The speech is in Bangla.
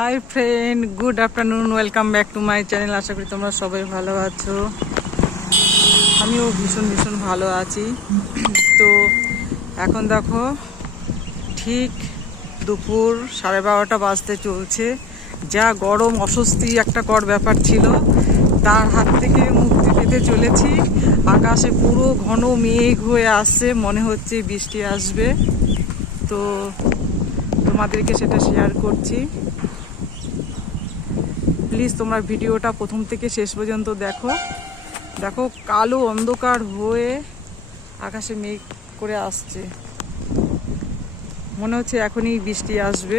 Hi friend good afternoon welcome back to my channel আশা করি তোমরা সবাই ভালো আছো। আমিও ভীষণ ভীষণ ভালো আছি। তো এখন দেখো, ঠিক দুপুর সাড়ে বারোটা বাজতে চলছে। যা গরম, অস্বস্তি একটা কর ব্যাপার ছিল। তার হাত থেকে মুক্তি পেতে চলেছি। আকাশে পুরো ঘন মেঘ হয়ে আসছে। মনে হচ্ছে বৃষ্টি আসবে। তো তোমাদেরকে সেটা শেয়ার করছি। প্লিজ তোমরা ভিডিওটা প্রথম থেকে শেষ পর্যন্ত দেখো। দেখো, কালো অন্ধকার হয়ে আকাশে মেঘ করে আসছে। মনে হচ্ছে এখনই বৃষ্টি আসবে।